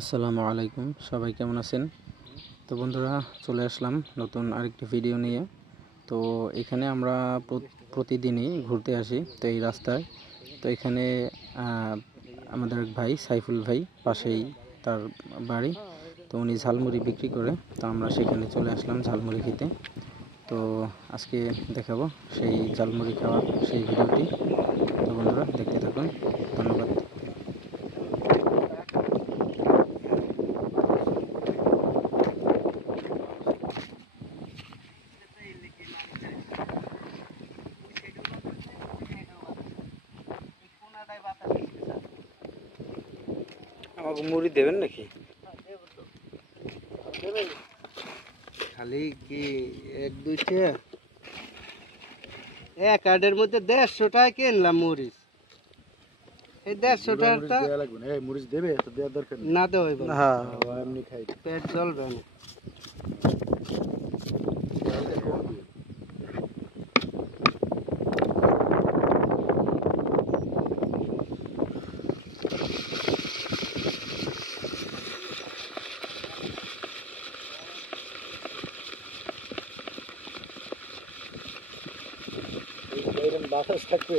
আসসালামু আলাইকুম, সবাই কেমন আছেন? তো বন্ধুরা, চলে আসলাম নতুন আরেকটি ভিডিও নিয়ে। তো এখানে আমরা প্রতিদিনই ঘুরতে আসি। তো এই রাস্তায় তো এখানে আমাদের এক ভাই সাইফুল ভাই, পাশেই তার বাড়ি। তো উনি ঝালমুড়ি বিক্রি করে, তো আমরা সেখানে চলে আসলাম ঝালমুড়ি খেতে। তো আজকে দেখাবো সেই ঝালমুড়ি খাওয়ার সেই ভিডিওটি। তো বন্ধুরা, দেখতে থাকুন। ধন্যবাদ। আমাকে মুড়ি দেবেন নাকি? খালি কি এক দুইটা এক কার্ডের মধ্যে 150 টাকা কিনলাম মরিচ। এই 150 টাকাটা মরিচ দেবে তো দেওয়ার দরকার না দেওয়াই ভালো। হ্যাঁ, এমনি খাই পেট চলবে না। বাতাস থাকবে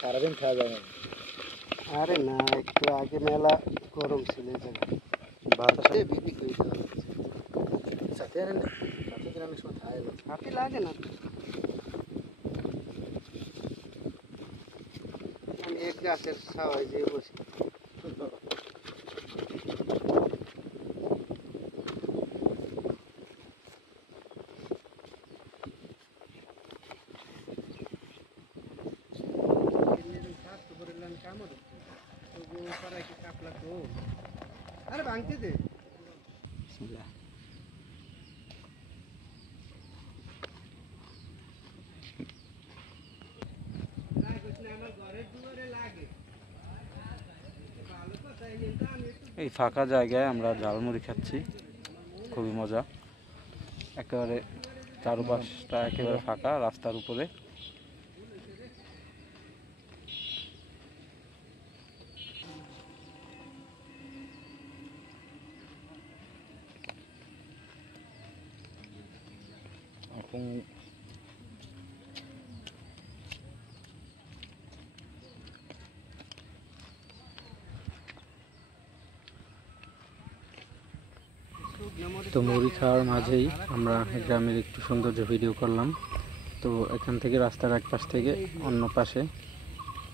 সারাদিন খাওয়া যাবে না। আরে না, একটু আগে মেলা গরম ছিল এই জায়গায়। বাতাসে বিক্রি করে দেওয়া হচ্ছে। সাথে আনেন না, সাথে কিনে অনেক সময় খায় হাতি লাগে না। আমি এক গাছের ছাওয়ায় যেয়ে বসি। আরে ভাঙতে দে। এই ফাঁকা জায়গায় আমরা ঝালমুড়ি খাচ্ছি, খুবই মজা। একেবারে চারপাশটা একেবারে ফাঁকা, রাস্তার উপরে। এখন তো মুড়ি খাওয়ার মাঝেই আমরা গ্রামের একটু সৌন্দর্য ভিডিও করলাম। তো এখান থেকে রাস্তার এক পাশ থেকে অন্য পাশে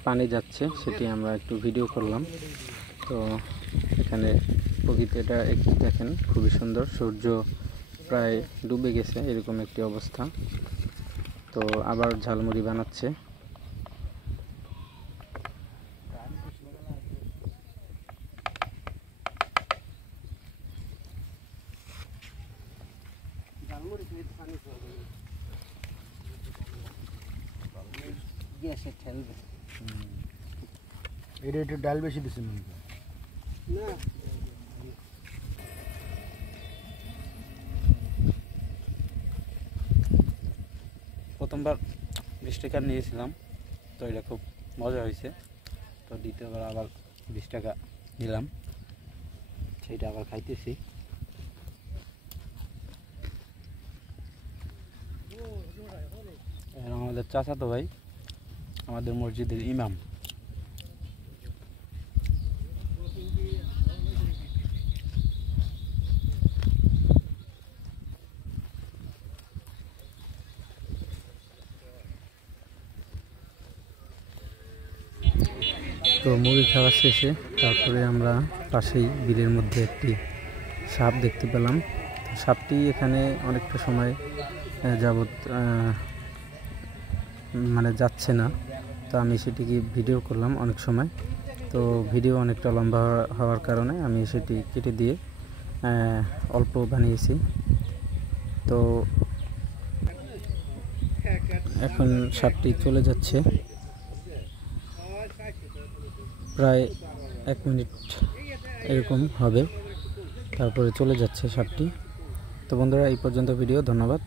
পানি যাচ্ছে, সেটি আমরা একটু ভিডিও করলাম। তো এখানে প্রকৃতিটা একটু দেখেন, খুবই সুন্দর। সূর্য প্রায় ডুবে গেছে, এরকম একটি অবস্থা। তো আবার ঝালমুড়ি বানাচ্ছে। গ্যাসে ঠেলবে এটা একটু ডাল বেশি দিচ্ছে মনে হয়। না। প্রথমবার 20 টাকা নিয়েছিলাম, তো এটা খুব মজা হয়েছে। তো দ্বিতীয়বার আবার 20 টাকা নিলাম, সেইটা আবার খাইতেছি। আমাদের চাচাতো ভাই, আমাদের মসজিদের ইমাম। তো মুড়ি খাওয়া শেষে তারপরে আমরা পাশেই বিলের মধ্যে একটি সাপ দেখতে পেলাম। তো সাপটি এখানে অনেকটা সময় যাবৎ মানে যাচ্ছে না। তো আমি সেটিকে ভিডিও করলাম অনেক সময়। তো ভিডিও অনেকটা লম্বা হওয়ার কারণে আমি সেটি কেটে দিয়ে অল্প বানিয়েছি। তো এখন সাপটি চলে যাচ্ছে, প্রায় 1 মিনিট এরকম হবে, তারপরে চলে যাচ্ছে সাপটি। তো বন্ধুরা, এই পর্যন্ত ভিডিও। ধন্যবাদ।